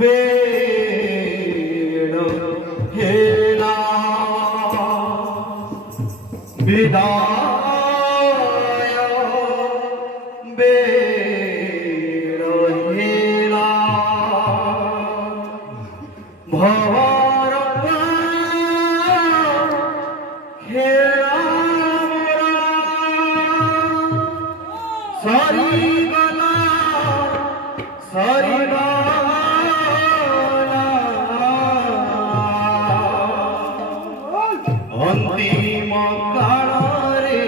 बेड़ हेला विदाय बेड़ हेला भवर खेला सरी गला सरी अंतिम काल रे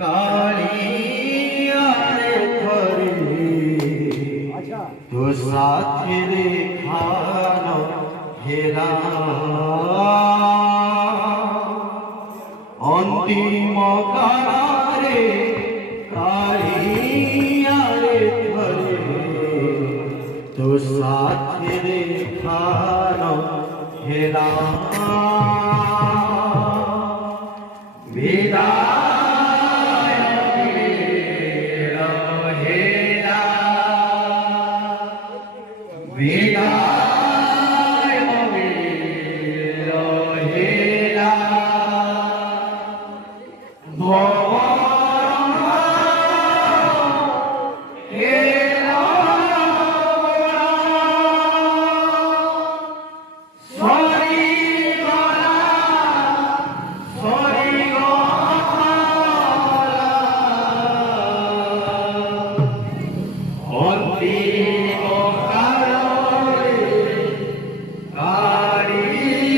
कालिया रे थरे तो साथी रे खानो हेरा अंतिम काल रे कालिया रे थरे तो साथी रे खानो हेरा विदाय बेड़ हेला विदाय बेड़ हेला भवर हेला सरी गला सरी अंतिम काल रे कालिया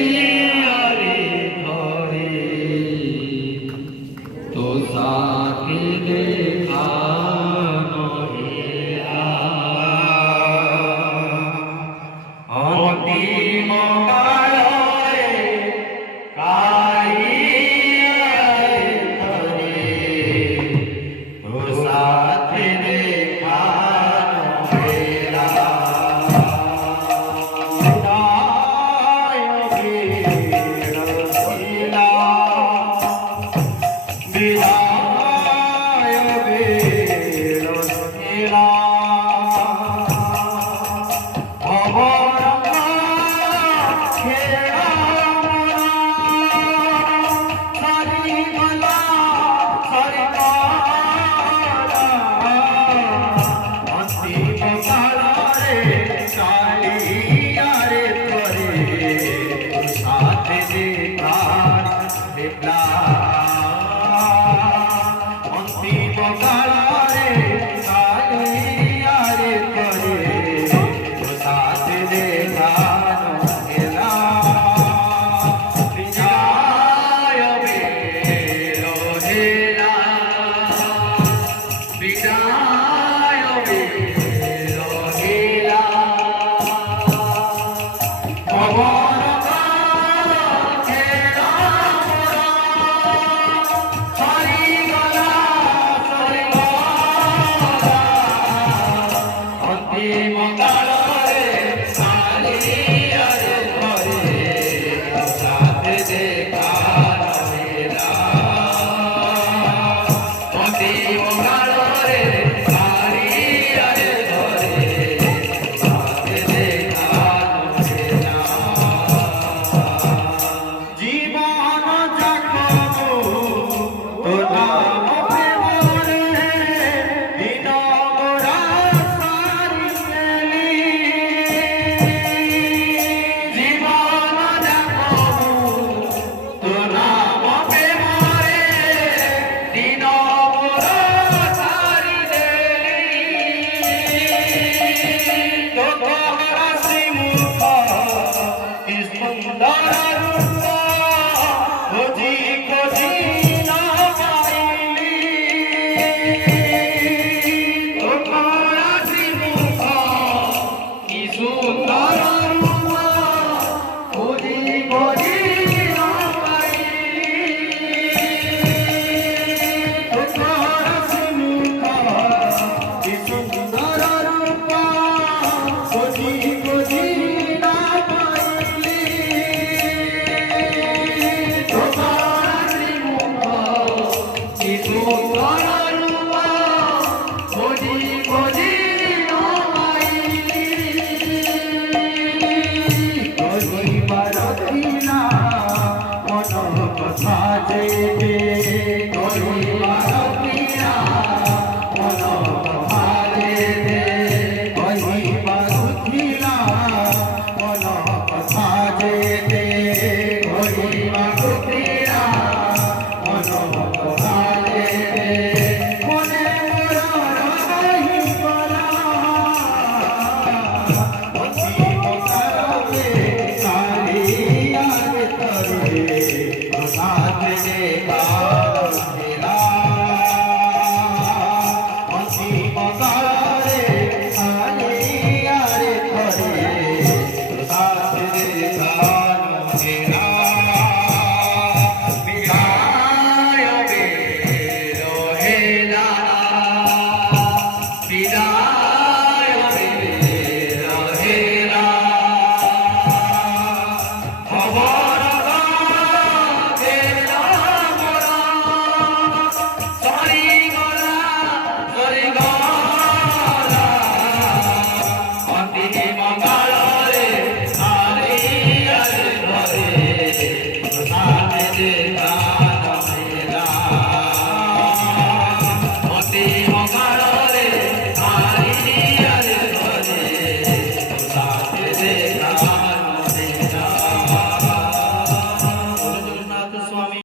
रे थरे तो साथी रे खानो हेला अंतिम काल रे कालिया रे थरे तो साथी रे विदाय बेड़ हेला भवर खेला सरी गला सरी अंतिम काल रे कालिया रे थरे साथ देखा अंतिम काल रे कालिया रे थरे साथ देखा हेला विदाय बेड़ हेला विदाय बेड़ हेला रा